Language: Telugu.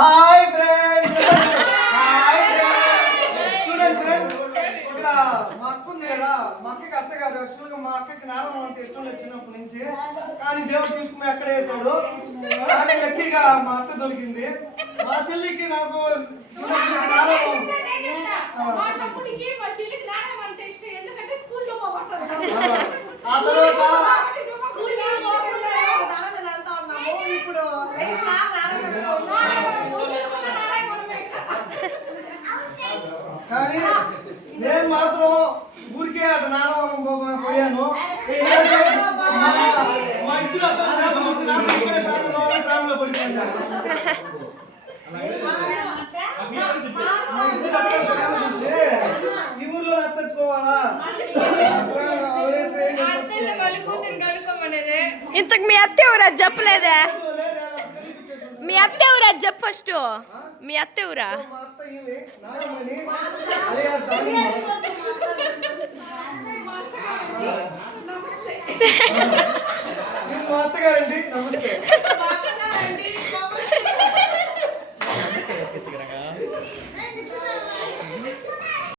హాయ్ ఫ్రెండ్స్ హాయ్ చూడండి ఫ్రెండ్స్ ఇక్కడ మా అక్క ఉంది కదా మా అక్కకి అత్త కాదు యాక్చువల్గా మా అక్కకి నానమ్మ అంటే ఇష్టం లేదు చిన్నప్పటి నుంచి కానీ దేవుడు తీసుకుని అక్కడ వేసాడు కానీ లక్కీగా మా అత్త దొరికింది మా చెల్లికి నాకు చిన్నప్పటి నుంచి ఆ తర్వాత కానీ నేను మాత్రం ఊరికే అటు నానవనం పోయాను మా ఇద్దరు అతను ప్రేమ చూసి ప్రేమలో పడిపోయాను ఈ ఊర్లో అత్తచ్చుకోవాలా ఇంతకు మీ అత్త ఎవరు అది చెప్పలేదే మీ అత్త ఎవరు అది చెప్పు ఫస్ట్ మీ అత్త ఎవరా మా అత్తగారండి నమస్తే